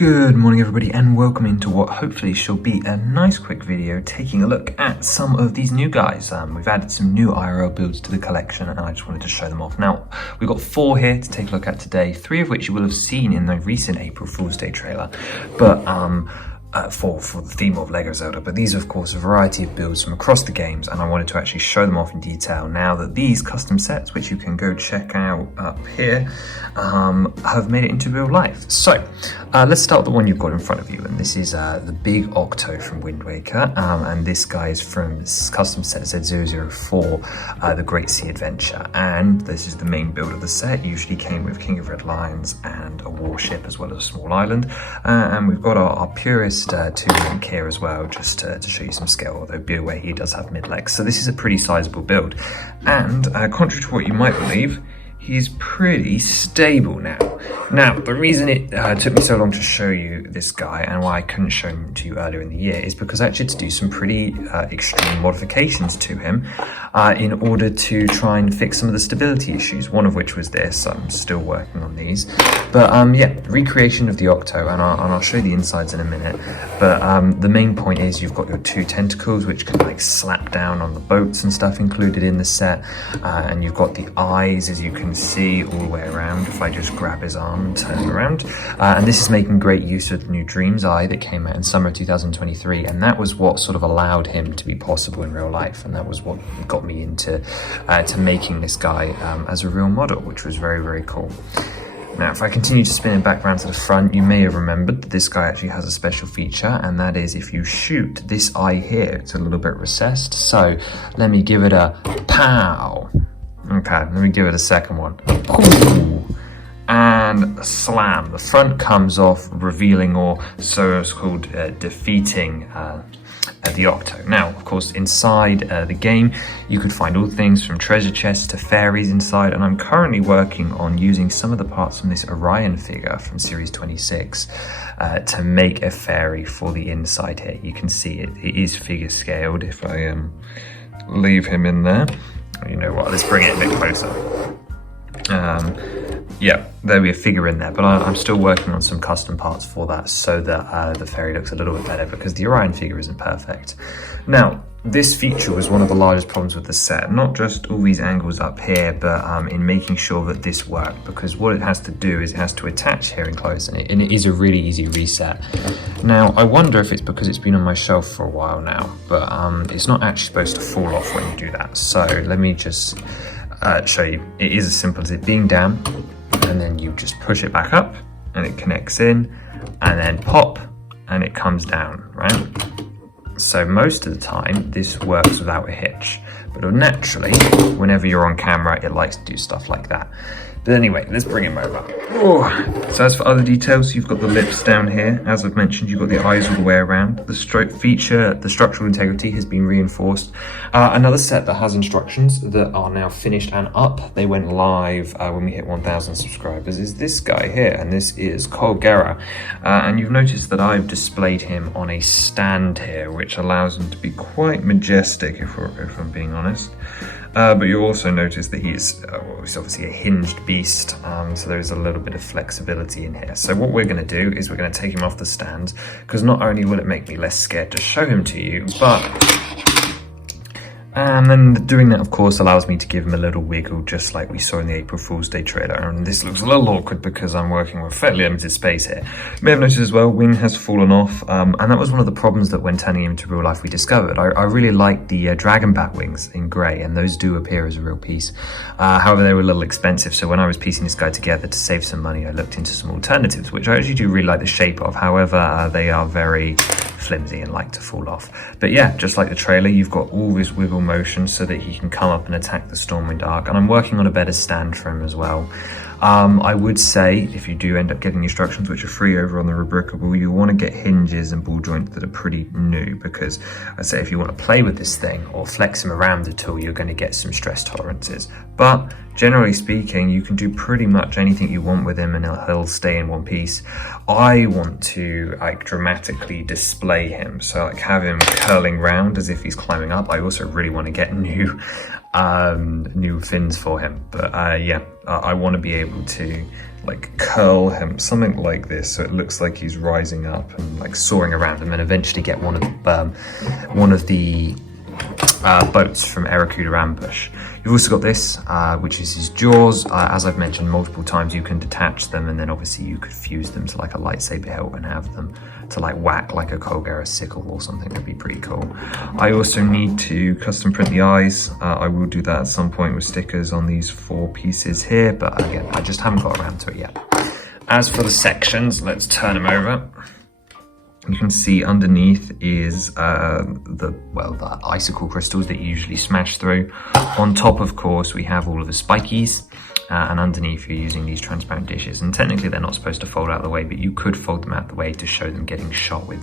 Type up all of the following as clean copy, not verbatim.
Good morning everybody and welcome into what hopefully shall be a nice quick video taking a look at some of these new guys. We've added some new IRL builds to the collection and I just wanted to show them off. Now, we've got 4 here to take a look at today, 3 of which you will have seen in the recent April Fool's Day trailer, but for the theme of LEGO Zelda, but these are of course a variety of builds from across the games and I wanted to actually show them off in detail now that these custom sets, which you can go check out up here, have made it into real life. So let's start with the one you've got in front of you, and this is the big Octo from Wind Waker, and this guy is from custom set Z004, the Great Sea Adventure, and this is the main build of the set. Usually came with King of Red Lions and a warship as well as a small island, and we've got our purest 2-link here as well, just to show you some scale, although be aware he does have mid-legs. So this is a pretty sizable build, and contrary to what you might believe, he's pretty stable now. Now, the reason it took me so long to show you this guy and why I couldn't show him to you earlier in the year is because I actually had to do some pretty extreme modifications to him in order to try and fix some of the stability issues, one of which was this. I'm still working on these. But yeah, recreation of the Octo, and I'll show you the insides in a minute. But the main point is you've got your 2 tentacles, which can like slap down on the boats and stuff included in the set. And you've got the eyes, as you can see, all the way around. If I just grab his arm and turn him around, and this is making great use of the new Dream's Eye that came out in summer of 2023, and that was what sort of allowed him to be possible in real life, and that was what got me into to making this guy as a real model, which was very, very cool. Now, if I continue to spin it back around to the front, you may have remembered that this guy actually has a special feature, and that is if you shoot this eye here, it's a little bit recessed. So let me give it a pow. Okay, let me give it a second one. Ooh. And a slam. The front comes off, revealing, or so it's called, defeating the Octo. Now, of course, inside the game, you could find all things from treasure chests to fairies inside, and I'm currently working on using some of the parts from this Orion figure from Series 26 to make a fairy for the inside here. You can see it is figure scaled. If I leave him in there, you know what, let's bring it a bit closer. Yeah, there'll be a figure in there, but I'm still working on some custom parts for that so that the fairy looks a little bit better, because the Orion figure isn't perfect. Now, this feature was one of the largest problems with the set, not just all these angles up here, but in making sure that this worked, because what it has to do is it has to attach here and close, and it is a really easy reset. Now, I wonder if it's because it's been on my shelf for a while now, but it's not actually supposed to fall off when you do that. So let me just show you. It is as simple as it being down, and then you just push it back up and it connects in, and then pop and it comes down, right? So most of the time this works without a hitch, but naturally whenever you're on camera it likes to do stuff like that. But anyway, let's bring him over. Oh. So as for other details, you've got the lips down here. As I've mentioned, you've got the eyes all the way around. The structural integrity has been reinforced. Another set that has instructions that are now finished and up, they went live when we hit 1,000 subscribers, is this guy here, and this is kohga. And you've noticed that I've displayed him on a stand here, which allows him to be quite majestic, if I'm being honest. But you also notice that he's obviously a hinged beast, so there's a little bit of flexibility in here. So what we're going to do is we're going to take him off the stand, because not only will it make me less scared to show him to you, and then doing that, of course, allows me to give him a little wiggle, just like we saw in the April Fool's Day trailer. And this looks a little awkward because I'm working with fairly limited space here. You may have noticed as well, wing has fallen off, and that was one of the problems that when turning him to real life we discovered. I really like the dragon bat wings in grey, and those do appear as a real piece. However, they were a little expensive, so when I was piecing this guy together to save some money, I looked into some alternatives, which I actually do really like the shape of. However, they are very flimsy and like to fall off. But yeah, just like the trailer, you've got all this wiggle motion so that he can come up and attack the Stormwind Arc, and I'm working on a better stand for him as well. I would say if you do end up getting instructions, which are free over on the Rubricable, you want to get hinges and ball joints that are pretty new, because I say if you want to play with this thing or flex him around at all, you're going to get some stress tolerances. But generally speaking, you can do pretty much anything you want with him and he'll stay in one piece. I want to like dramatically display him, so like have him curling round as if he's climbing up. I also really want to get new new fins for him. But yeah, I want to be able to like curl him, something like this, so it looks like he's rising up and like soaring around, and then eventually get one of the boats from Erakuda Ambush. You've also got this, which is his jaws. As I've mentioned multiple times, you can detach them, and then obviously you could fuse them to like a lightsaber hilt and have them to like whack like a kohga or a sickle or something. That'd be pretty cool. I also need to custom print the eyes. I will do that at some point with stickers on these 4 pieces here, but again, I just haven't got around to it yet. As for the sections, let's turn them over. You can see underneath is the icicle crystals that you usually smash through. On top, of course, we have all of the spikies, and underneath you're using these transparent dishes. And technically they're not supposed to fold out of the way, but you could fold them out of the way to show them getting shot with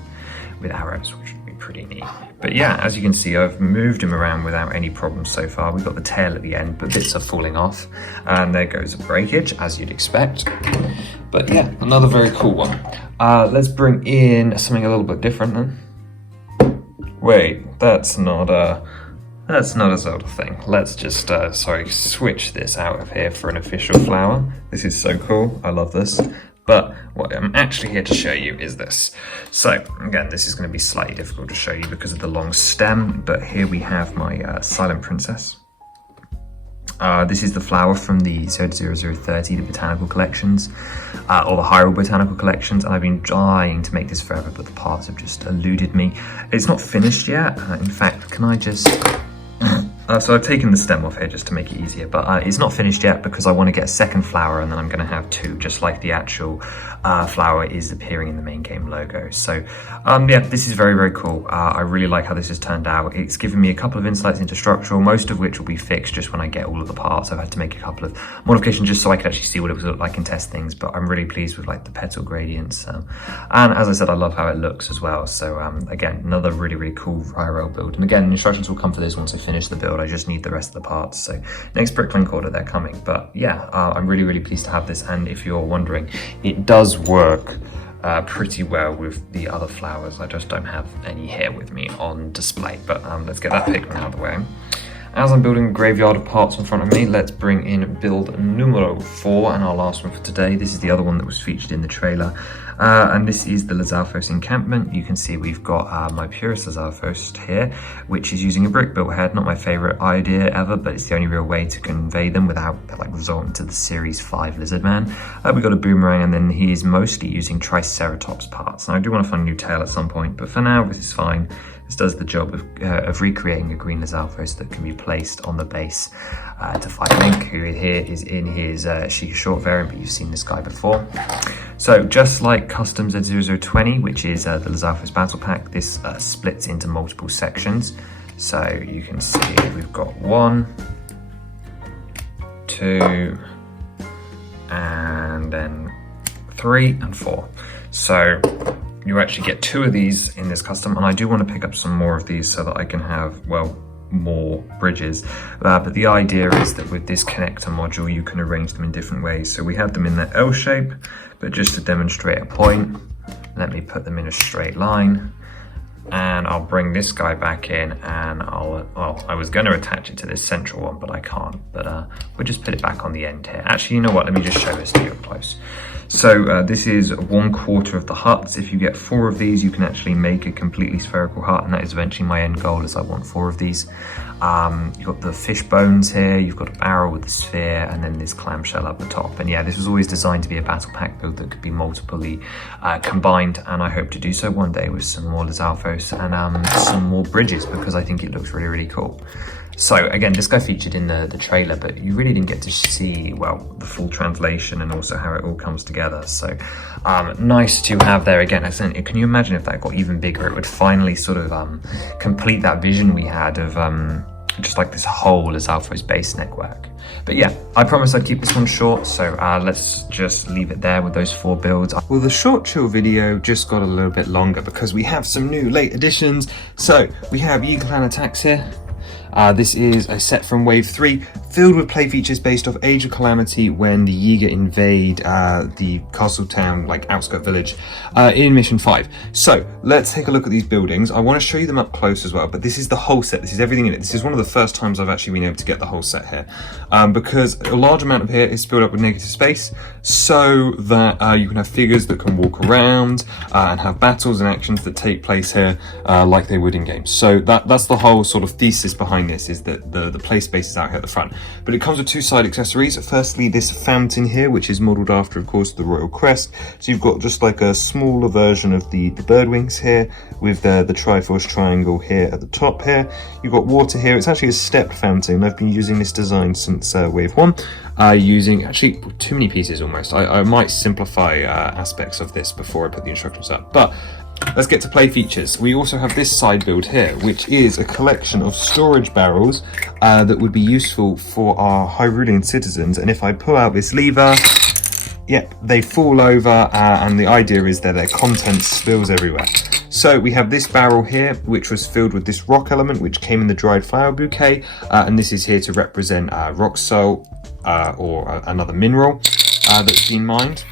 arrows, which would be pretty neat. But yeah, as you can see, I've moved him around without any problems so far. We've got the tail at the end, but bits are falling off. And there goes a breakage, as you'd expect. But yeah, another very cool one. Let's bring in something a little bit different then. Wait, that's not a Zelda thing. Let's just, switch this out of here for an official flower. This is so cool, I love this. But what I'm actually here to show you is this. So again, this is going to be slightly difficult to show you because of the long stem, but here we have my Silent Princess. This is the flower from the 00030, the botanical collections, or the Hyrule botanical collections, and I've been dying to make this forever, but the parts have just eluded me. It's not finished yet. In fact, can I just... so I've taken the stem off here just to make it easier, but it's not finished yet because I want to get a second flower, and then I'm going to have 2, just like the actual flower is appearing in the main game logo. So yeah, this is very, very cool. I really like how this has turned out. It's given me a couple of insights into structural, most of which will be fixed just when I get all of the parts. I've had to make a couple of modifications just so I could actually see what it would look like and test things, but I'm really pleased with like the petal gradients. And as I said, I love how it looks as well. So again, another really, really cool IRL build. And again, instructions will come for this once I finish the build. I just need the rest of the parts. So next Bricklink order, they're coming. But yeah, I'm really, really pleased to have this. And if you're wondering, it does work pretty well with the other flowers. I just don't have any here with me on display. But let's get that Pikmin out of the way. As I'm building a graveyard of parts in front of me, let's bring in build numero 4 and our last one for today. This is the other one that was featured in the trailer. And this is the Lizalfos encampment. You can see we've got my purest Lizalfos here, which is using a brick built head. Not my favorite idea ever, but it's the only real way to convey them without like resorting to the Series 5 Lizard Man. We've got a boomerang, and then he's mostly using Triceratops parts. And I do want to find a new tail at some point, but for now this is fine. This does the job of recreating a green Lizalfos that can be placed on the base to fight Link, who here is in his Sheikah Short variant, but you've seen this guy before. So just like Custom Z0020, which is the Lizalfos Battle Pack, this splits into multiple sections. So you can see we've got 1, 2, and then 3 and 4. So you actually get 2 of these in this custom, and I do want to pick up some more of these so that I can have, well, more bridges. But the idea is that with this connector module, you can arrange them in different ways. So we have them in the L shape, but just to demonstrate a point, let me put them in a straight line. And I'll bring this guy back in, and I was going to attach it to this central one, but I can't. But we'll just put it back on the end here. Actually, you know what? Let me just show this to you up close. So this is 1/4 of the huts. If you get 4 of these, you can actually make a completely spherical hut, and that is eventually my end goal, is I want 4 of these. You've got the fish bones here, you've got a barrel with the sphere, and then this clamshell up the top. And yeah, this was always designed to be a battle pack build that could be multiply combined, and I hope to do so one day with some more Lizalfos and some more bridges, because I think it looks really, really cool. So again, this guy featured in the trailer, but you really didn't get to see, well, the full translation and also how it all comes together. So nice to have there again. Can you imagine if that got even bigger? It would finally sort of complete that vision we had of just like this whole Lizalfos base network. But yeah, I promised I'd keep this one short, so let's just leave it there with those 4 builds. Well, the short chill video just got a little bit longer because we have some new late additions. So we have Eagle Hand Attacks here. This is a set from Wave 3, filled with play features based off Age of Calamity when the Yiga invade the castle town, like outskirt village, in Mission 5. So let's take a look at these buildings. I want to show you them up close as well, but this is the whole set. This is everything in it. This is one of the first times I've actually been able to get the whole set here, because a large amount of here is filled up with negative space, so that you can have figures that can walk around and have battles and actions that take place here like they would in games. So that's the whole sort of thesis behind this, is that the play space is out here at the front. But it comes with two side accessories. Firstly, this fountain here, which is modelled after, of course, the royal crest. So you've got just like a smaller version of the bird wings here, with the Triforce triangle here at the top here. You've got water here. It's actually a stepped fountain. I've been using this design since Wave 1, using actually too many pieces almost. I might simplify aspects of this before I put the instructions up. But let's get to play features. We also have this side build here, which is a collection of storage barrels that would be useful for our Hyrulean citizens. And if I pull out this lever, yep, they fall over, and the idea is that their contents spills everywhere. So we have this barrel here, which was filled with this rock element, which came in the dried flower bouquet, and this is here to represent rock salt or another mineral that's been mined.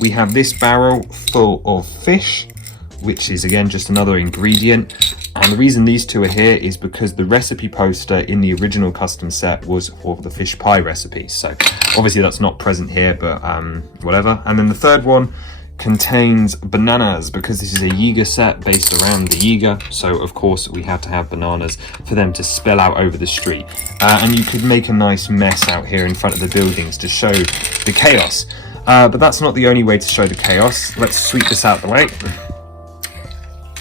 We have this barrel full of fish, which is again just another ingredient. And the reason these two are here is because the recipe poster in the original custom set was for the fish pie recipe. So obviously that's not present here, but whatever. And then the third one contains bananas, because this is a Yiga set based around the Yiga. So of course we had to have bananas for them to spill out over the street. And you could make a nice mess out here in front of the buildings to show the chaos. But that's not the only way to show the chaos. Let's sweep this out the way.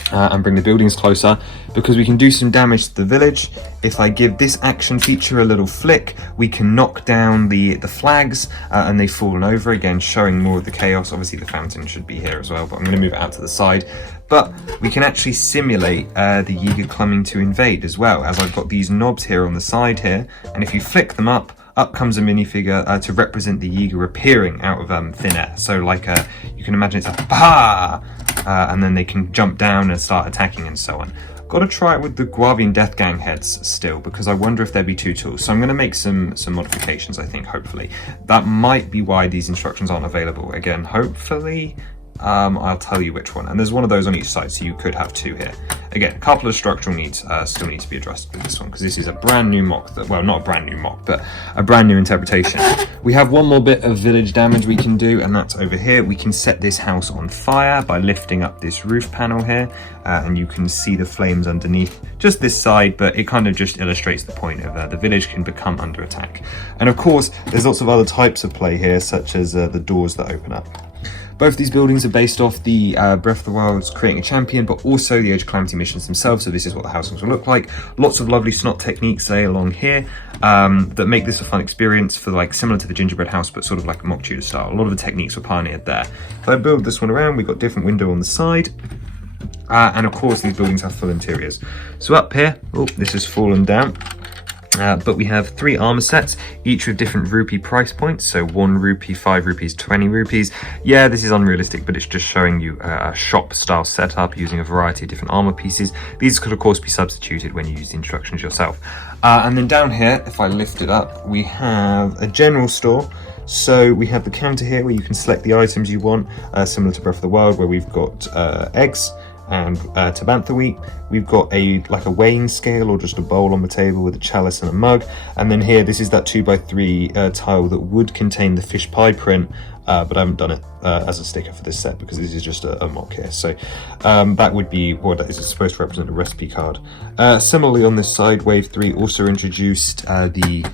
And bring the buildings closer, because we can do some damage to the village. If I give this action feature a little flick, we can knock down the flags and they've fallen over, again showing more of the chaos. Obviously the fountain should be here as well, but I'm going to move it out to the side. But we can actually simulate the Yiga coming to invade as well, as I've got these knobs here on the side here, and if you flick them up comes a minifigure to represent the Yiga appearing out of thin air. So like you can imagine it's a bah! And then they can jump down and start attacking and so on. Got to try it with the Guavian Death Gang heads still, because I wonder if there'd be two tools. So I'm going to make some modifications, I think, hopefully. That might be why these instructions aren't available. Again, hopefully, I'll tell you which one. And there's one of those on each side, so you could have two here. Again, a couple of structural needs still need to be addressed with this one, because this is a brand new mock, well, not a brand new mock, but a brand new interpretation. We have one more bit of village damage we can do, and that's over here. We can set this house on fire by lifting up this roof panel here, and you can see the flames underneath just this side, but it kind of just illustrates the point of the village can become under attack. And of course, there's lots of other types of play here, such as the doors that open up. Both these buildings are based off the Breath of the Wild's Creating a Champion, but also the Age of Calamity missions themselves, so this is what the housings will look like. Lots of lovely snot techniques along here that make this a fun experience, for like similar to the gingerbread house, but sort of like a mock Tudor style. A lot of the techniques were pioneered there. If I build this one around, we've got different window on the side. And of course these buildings have full interiors. So up here, oh, this has fallen down. But we have 3 armor sets, each with different rupee price points. So 1 rupee, 5 rupees, 20 rupees. Yeah, this is unrealistic, but it's just showing you a shop style setup using a variety of different armor pieces. These could of course be substituted when you use the instructions yourself. And then down here, if I lift it up, we have a general store. So we have the counter here where you can select the items you want, similar to Breath of the Wild, where we've got eggs and tabantha wheat. We've got like a weighing scale, or just a bowl on the table with a chalice and a mug. And then here, this is that 2x3 tile that would contain the fish pie print, but I haven't done it as a sticker for this set because this is just a mock here. So that would be what is supposed to represent a recipe card. Similarly on this side, Wave 3 also introduced the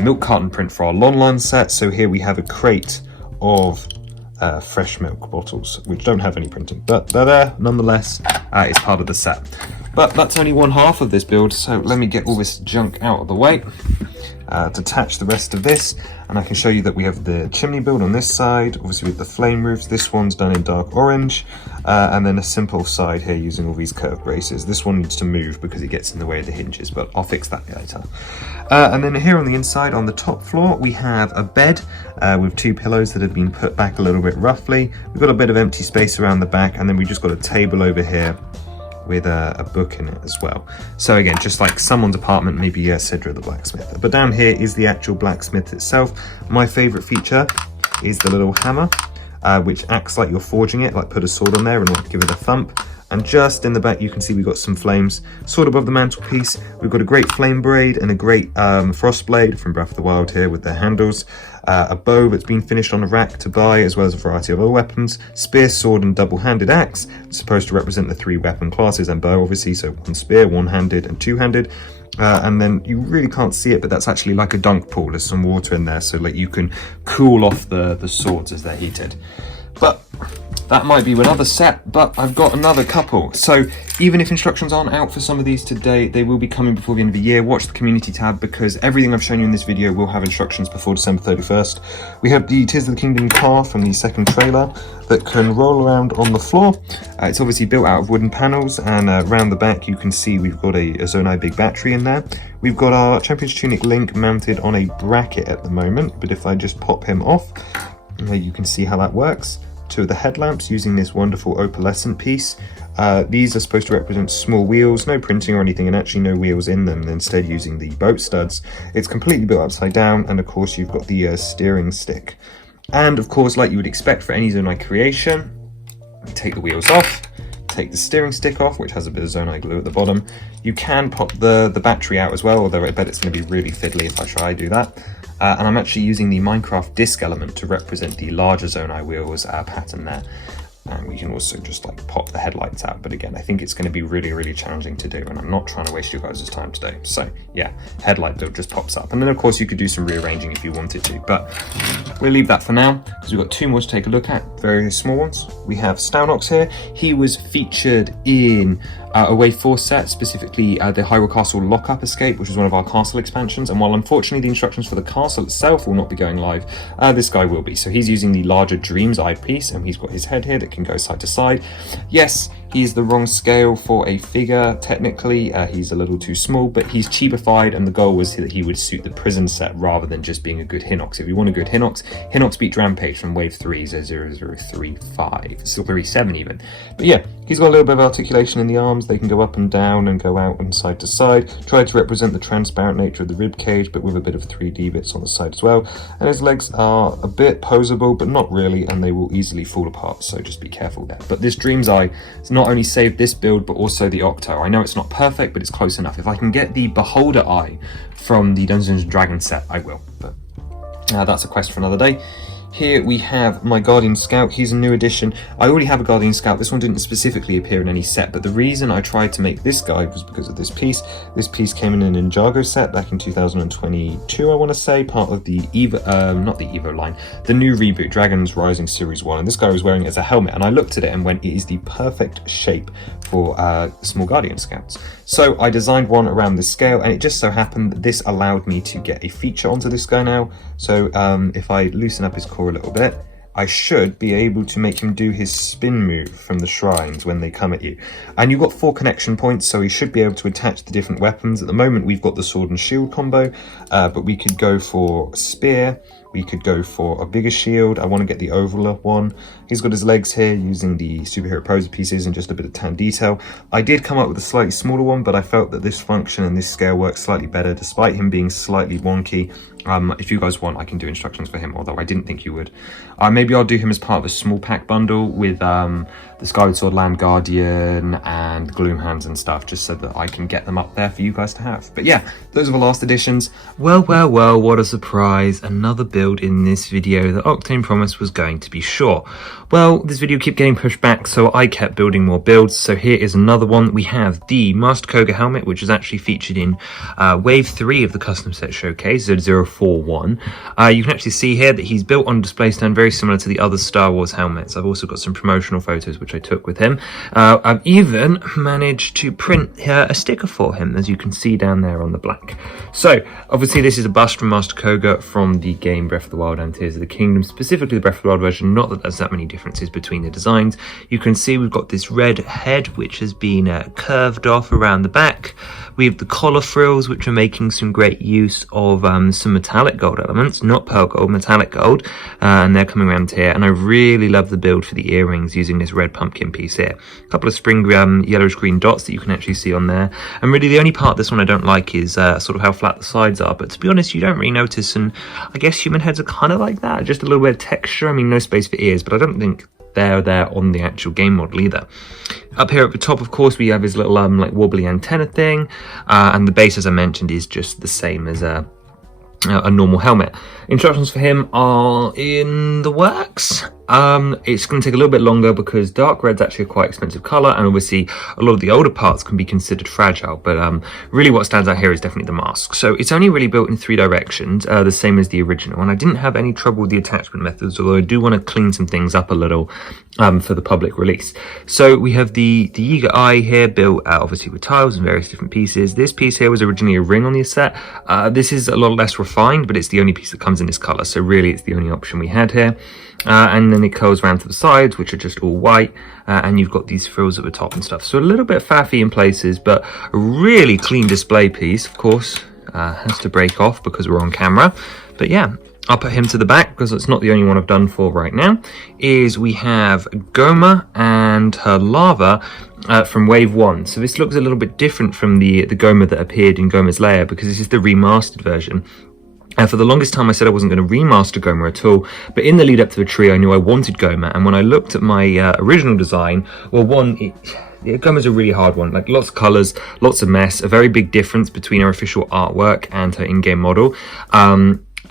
milk carton print for our Lon set. So here we have a crate of fresh milk bottles, which don't have any printing, but they're there nonetheless. It's part of the set. But that's only one half of this build, so let me get all this junk out of the way, detach the rest of this, and I can show you that we have the chimney build on this side, obviously with the flame roofs. This one's done in dark orange, and then a simple side here using all these curved braces. This one needs to move because it gets in the way of the hinges, but I'll fix that later. And then here on the inside, on the top floor, we have a bed with 2 pillows that have been put back a little bit roughly. We've got a bit of empty space around the back, and then we just got a table over here with a book in it as well. So again, just like someone's apartment, maybe Sidra the blacksmith. But down here is the actual blacksmith itself. My favorite feature is the little hammer, which acts like you're forging it, like put a sword on there and like give it a thump. And just in the back, you can see we've got some flames, sort of above the mantelpiece. We've got a great flame blade and a great frost blade from Breath of the Wild here with their handles. A bow that's been finished on a rack to buy, as well as a variety of other weapons. Spear, sword, and double-handed axe. It's supposed to represent the 3 weapon classes, and bow, obviously, so 1 spear, 1-handed, and 2-handed. And then you really can't see it, but that's actually like a dunk pool. There's some water in there, so like you can cool off the swords as they're heated. But that might be another set, but I've got another couple. So even if instructions aren't out for some of these today, they will be coming before the end of the year. Watch the community tab, because everything I've shown you in this video will have instructions before December 31st. We have the Tears of the Kingdom car from the second trailer that can roll around on the floor. It's obviously built out of wooden panels, and around the back you can see we've got a Zonai big battery in there. We've got our Champion's Tunic Link mounted on a bracket at the moment, but if I just pop him off, you can see how that works. 2 of the headlamps using this wonderful opalescent piece. These are supposed to represent small wheels, no printing or anything, and actually no wheels in them, instead using the boat studs. It's completely built upside down, and of course you've got the steering stick. And of course, like you would expect for any Zonai creation, take the wheels off, take the steering stick off, which has a bit of Zonai glue at the bottom. You can pop the battery out as well, although I bet it's going to be really fiddly if I try to do that. And I'm actually using the Minecraft disc element to represent the larger Zonai wheels pattern there. And we can also just like pop the headlights out. But again, I think it's going to be really, really challenging to do, and I'm not trying to waste you guys' time today. So yeah, headlight build just pops up. And then of course you could do some rearranging if you wanted to, but we'll leave that for now because we've got 2 more to take a look at, very small ones. We have Staunox here. He was featured in a Wave 4 set, specifically the Hyrule Castle Lockup Escape, which is one of our castle expansions. And while unfortunately the instructions for the castle itself will not be going live, this guy will be. So he's using the larger Dreams eyepiece, and he's got his head here that can go side to side. Yes, he's the wrong scale for a figure, technically. He's a little too small, but he's cheapified, and the goal was that he would suit the prison set rather than just being a good Hinox. If you want a good Hinox, Hinox beat Rampage from Wave 3, 0035, still 37 even. But yeah, he's got a little bit of articulation in the arms. They can go up and down and go out and side to side. Try to represent the transparent nature of the rib cage, but with a bit of 3D bits on the side as well. And his legs are a bit posable, but not really, and they will easily fall apart, so just be careful there. But this Dream's Eye has not only saved this build, but also the Octo. I know it's not perfect, but it's close enough. If I can get the Beholder Eye from the Dungeons & Dragons set, I will. But that's a quest for another day. Here we have my Guardian Scout. He's a new addition. I already have a Guardian Scout. This one didn't specifically appear in any set, but the reason I tried to make this guy was because of this piece. This piece came in an Ninjago set back in 2022, I want to say, part of the Evo, not the Evo line, the new reboot, Dragons Rising Series 1, and this guy was wearing it as a helmet, and I looked at it and went, it is the perfect shape for small Guardian Scouts. So I designed one around this scale, and it just so happened that this allowed me to get a feature onto this guy now. So if I loosen up his core a little bit, I should be able to make him do his spin move from the shrines when they come at you. And you've got 4 connection points, so he should be able to attach the different weapons. At the moment, we've got the sword and shield combo, but we could go for spear. We could go for a bigger shield. I want to get the ovaler one. He's got his legs here using the superhero poser pieces and just a bit of tan detail. I did come up with a slightly smaller one, but I felt that this function and this scale works slightly better, despite him being slightly wonky. If you guys want, I can do instructions for him, although I didn't think you would. Maybe I'll do him as part of a small pack bundle with the Skyward Sword Land Guardian and Gloom Hands and stuff, just so that I can get them up there for you guys to have. But yeah, those are the last additions. Well, well, well, what a surprise. Another build in this video that Octane promised was going to be short. Well, this video kept getting pushed back, so I kept building more builds. So here is another one. We have the Master Kohga helmet, which is actually featured in Wave 3 of the custom set showcase, 0041. You can actually see here that he's built on a display stand very similar to the other Star Wars helmets. I've also got some promotional photos which I took with him. I've even managed to print a sticker for him, as you can see down there on the black. So obviously this is a bust from Master Kohga from the game Breath of the Wild and Tears of the Kingdom, specifically the Breath of the Wild version. Not that there's that many differences between the designs. You can see we've got this red head which has been curved off around the back. We have the collar frills, which are making some great use of some metallic gold elements, not pearl gold, metallic gold, and they're coming around here. And I really love the build for the earrings using this red pumpkin piece here. A couple of spring yellowish green dots that you can actually see on there. And really the only part of this one I don't like is sort of how flat the sides are, but to be honest, you don't really notice, and I guess human heads are kind of like that, just a little bit of texture. I mean, no space for ears, but I don't think they're there on the actual game model either. Up here at the top, of course, we have his little like wobbly antenna thing, and the base, as I mentioned, is just the same as a normal helmet. Instructions for him are in the works. It's going to take a little bit longer because dark red's actually a quite expensive colour, and obviously a lot of the older parts can be considered fragile, but really what stands out here is definitely the mask. So it's only really built in 3 directions, the same as the original, and I didn't have any trouble with the attachment methods, although I do want to clean some things up a little for the public release. So we have the eager eye here built obviously with tiles and various different pieces. This piece here was originally a ring on the set. This is a lot less refined, but it's the only piece that comes in this colour, so really it's the only option we had here. And then it curls around to the sides, which are just all white, and you've got these frills at the top and stuff. So a little bit faffy in places, but a really clean display piece. Of course, has to break off because we're on camera. But yeah, I'll put him to the back because it's not the only one I've done for right now. Is we have Goma and her lava from Wave 1. So this looks a little bit different from the Goma that appeared in Goma's Lair, because this is the remastered version. For the longest time I said I wasn't going to remaster Goma at all, but in the lead up to the tree I knew I wanted Goma, and when I looked at my original design, well, Goma's a really hard one, like lots of colours, lots of mess, a very big difference between her official artwork and her in-game model.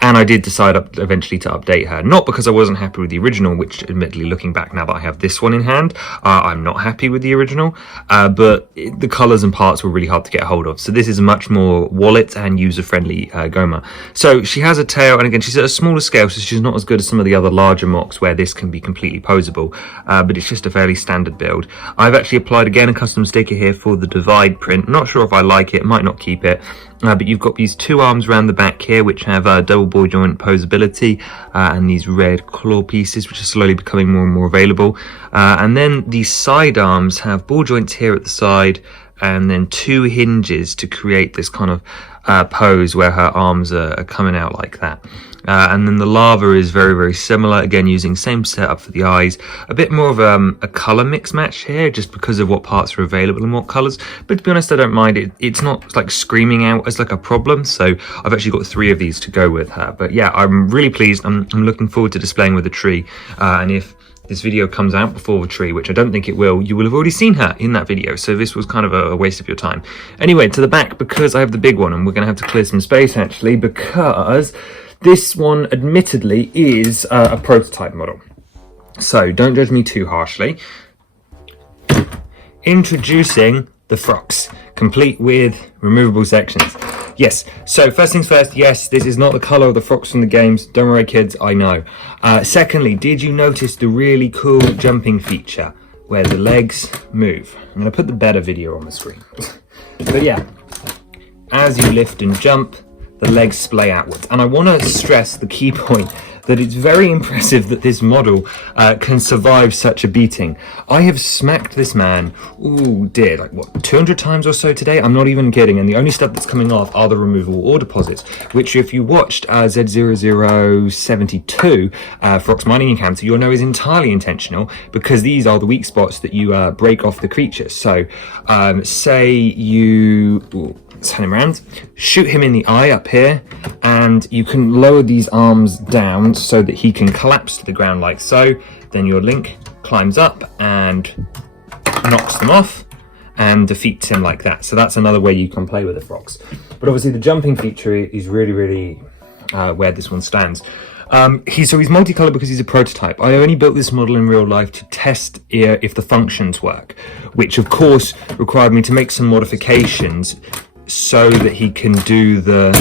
And I did decide eventually to update her, not because I wasn't happy with the original, which admittedly looking back now that I have this one in hand, I'm not happy with the original, but the colours and parts were really hard to get a hold of. So this is a much more wallet and user-friendly Goma. So she has a tail, and again, she's at a smaller scale, so she's not as good as some of the other larger mocks where this can be completely posable, but it's just a fairly standard build. I've actually applied again a custom sticker here for the divide print. Not sure if I like it, might not keep it. But you've got these 2 arms around the back here, which have double ball joint posability, and these red claw pieces, which are slowly becoming more and more available. And then these side arms have ball joints here at the side, and then 2 hinges to create this kind of pose where her arms are coming out like that. And then the lava is very, very similar, again using same setup for the eyes. A bit more of a colour mix match here, just because of what parts are available and what colours. But to be honest, I don't mind it. It's not like screaming out as like a problem, so I've actually got 3 of these to go with her. But yeah, I'm really pleased. I'm looking forward to displaying with the tree, and if this video comes out before the tree, which I don't think it will, you will have already seen her in that video, so this was kind of a waste of your time. Anyway, to the back, because I have the big one, and we're going to have to clear some space actually, because this one admittedly is a prototype model. So don't judge me too harshly. Introducing the frox, complete with removable sections. Yes, so first things first, yes, this is not the colour of the frox from the games. Don't worry kids, I know. Secondly, did you notice the really cool jumping feature where the legs move? I'm going to put the better video on the screen. But yeah, as you lift and jump, the legs splay outwards. And I want to stress the key point, that it's very impressive that this model can survive such a beating. I have smacked this man, ooh dear, like what, 200 times or so today? I'm not even kidding, and the only stuff that's coming off are the removable ore deposits, which if you watched Z0072 Frox Mining Encounter, you'll know is entirely intentional, because these are the weak spots that you break off the creatures. So say you... Ooh, turn him around, shoot him in the eye up here, and you can lower these arms down so that he can collapse to the ground like so. Then your Link climbs up and knocks them off and defeats him like that. So that's another way you can play with the frox. But obviously the jumping feature is really where this one stands. He's multicolored because he's a prototype. I only built this model in real life to test if the functions work, which of course required me to make some modifications so that he can do the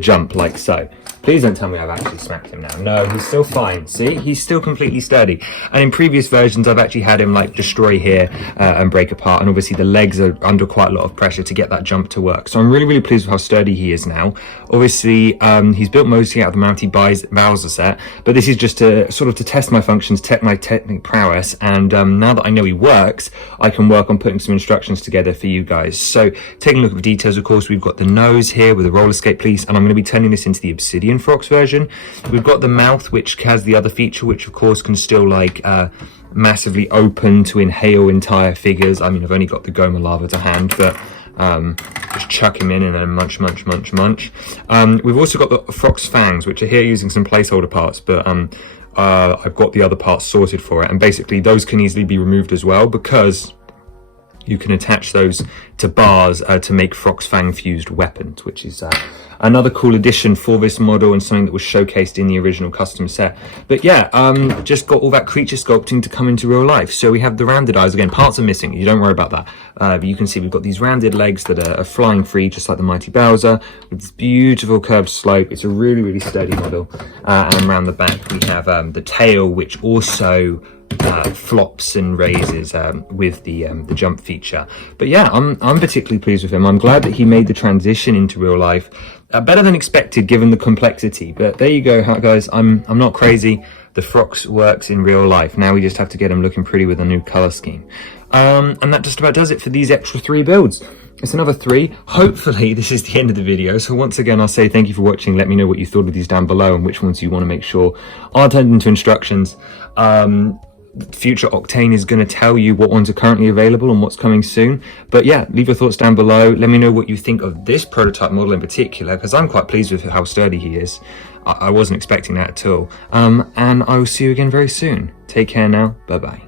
jump like so. Please don't tell me I've actually smacked him now. No, he's still fine. See, he's still completely sturdy. And in previous versions, I've actually had him like destroy here and break apart. And obviously the legs are under quite a lot of pressure to get that jump to work. So I'm really, really pleased with how sturdy he is now. Obviously, he's built mostly out of the Mounty Bowser set, but this is just to sort of to test my functions, my technique prowess. And now that I know he works, I can work on putting some instructions together for you guys. So taking a look at the details, of course, we've got the nose here with a roller skate piece, and I'm going to be turning this into the Obsidian Frox version. We've got the mouth, which has the other feature, which of course can still like massively open to inhale entire figures. I mean, I've only got the Goma Lava to hand, but just chuck him in and then munch. We've also got the Frox fangs, which are here using some placeholder parts, but I've got the other parts sorted for it, and basically those can easily be removed as well, because you can attach those to bars to make Frox Fang fused weapons, which is another cool addition for this model and something that was showcased in the original custom set. But yeah, just got all that creature sculpting to come into real life. So we have the rounded eyes. Again, parts are missing, you don't worry about that. But you can see we've got these rounded legs that are flying free, just like the Mighty Bowser, with this beautiful curved slope. It's a really, really sturdy model. And around the back we have the tail, which also flops and raises with the jump feature. But yeah, I'm particularly pleased with him. I'm glad that he made the transition into real life better than expected, given the complexity. But there you go, guys. I'm not crazy. The Frox works in real life. Now we just have to get him looking pretty with a new color scheme. And that just about does it for these extra 3 builds. It's another 3. Hopefully this is the end of the video. So once again, I'll say thank you for watching. Let me know what you thought of these down below and which ones you want to make sure are turned into instructions. Future Octane is going to tell you what ones are currently available and what's coming soon. But yeah, leave your thoughts down below. Let me know what you think of this prototype model in particular, because I'm quite pleased with how sturdy he is. I wasn't expecting that at all. And I will see you again very soon. Take care now. Bye bye.